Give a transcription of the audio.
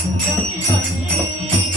等你等你